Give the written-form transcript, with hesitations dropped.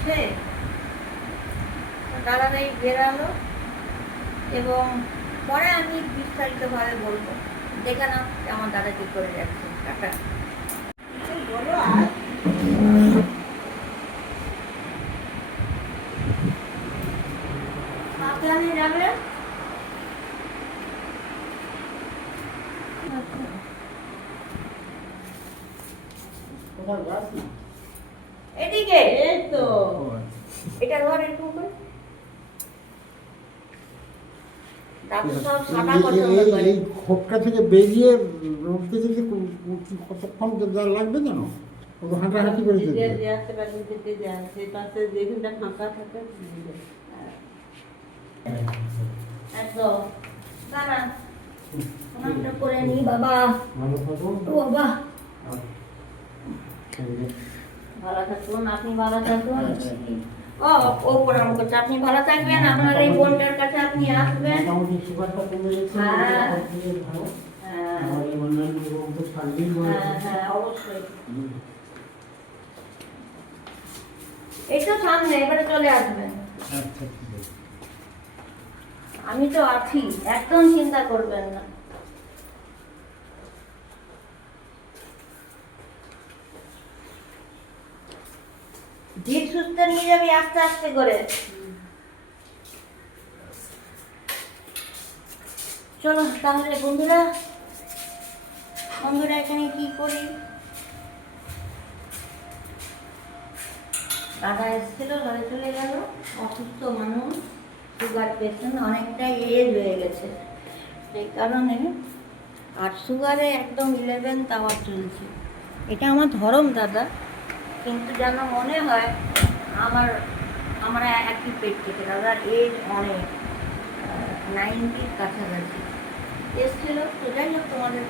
উঠে দাদারাই বেরালো এবং পরে আমি বিস্তারিতভাবে বলবো। দেখে নাও আমার দাদা কি করে যাচ্ছে। টাটা। বলো আর সাবধানে যাবে। কোথাও যাস না? এদিকে এই তো এটা ধর এরকম করে। দাদু সব সাদা পছন্দ করে। এই খোপটা থেকে বেরিয়ে রোডতে যেতে কতক্ষণ লাগবে জানো? ও হাঁটাহাঁটি করে যেতে। যে আসতে পারে যেতে যায় সেই পাশে যেখানটা ফাঁকা থাকে একদম দাঁড়ান, প্রণামটা করে নি বাবা। ভালো থাকো। ও বাবা আর ভালো থাকুন, আপনি ভালো থাকুন। ও প্রণাম করছে, আপনি ভালো থাকবেন। আপনার এই বোনটার কাছে আপনি আসবেন। মোটামুটি সুগারটা কমে গেছে, হ্যাঁ। সবথেকে ভালো। হ্যাঁ আর এই অন্যান্য রোগ তো থাকবেই বলেছে। হ্যাঁ অবশ্যই। এই তো সামনে, এবারে চলে আসবেন। আচ্ছা ঠিক আছে। আমি তো আছি, একদম চিন্তা করবেন না। ধীর সুস্থ নিয়ে যাবি আস্তে আস্তে করে। চলো তাহলে বন্ধুরা, এখানে কি করি। দাদা এসেছিল, ঘরে চলে গেল। অসুস্থ মানুষ, সুগার পেশেন্ট, অনেকটাই এজ হয়ে গেছে সেই কারণে। আর সুগারে একদম 11th আওয়ার চলছে। এটা আমার ধরম দাদা, কিন্তু যেন মনে হয় আমরা একই পেট থেকে। দাদার এজ অনেক, 90-র কাছাকাছি। এসেছিল তো, যাই হোক তোমাদের